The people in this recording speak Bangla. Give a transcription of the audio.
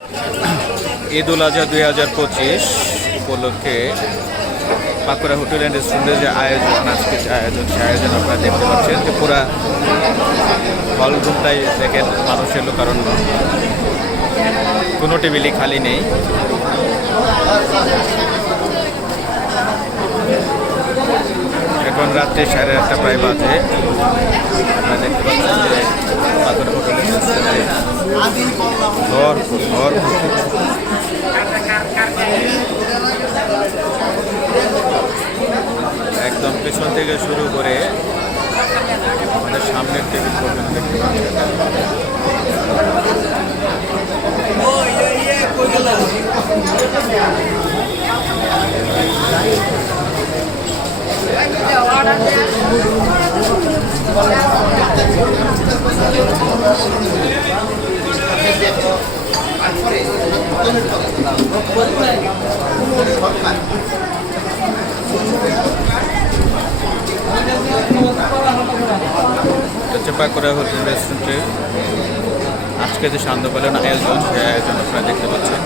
ঈদ উল আজহা 2025 উপলক্ষে পাকুড়া হোটেল অ্যান্ড রেস্টুরেন্টের যে আয়োজন, আজকে যে আয়োজন, সেই আয়োজন আপনারা দেখতে পাচ্ছেন যে পুরা হল রুমটাই দেখেন মানুষ এলো, কারণ কোনো টেবিলই খালি নেই। এখন রাত্রে 8:30 প্রায় বাজে। আপনারা দেখতে পাচ্ছেন যে পাকুড়া হোটেল একদম পেছন থেকে শুরু করে আমাদের সামনের টেবিল পর্যন্ত দেখতে পাচ্ছেন। পাকুড়া হোটেল রেস্টুরেন্টে আজকে যে সান্ধ্যকালীন আয়োজন, সেই আয়োজন আপনারা দেখতে পাচ্ছেন।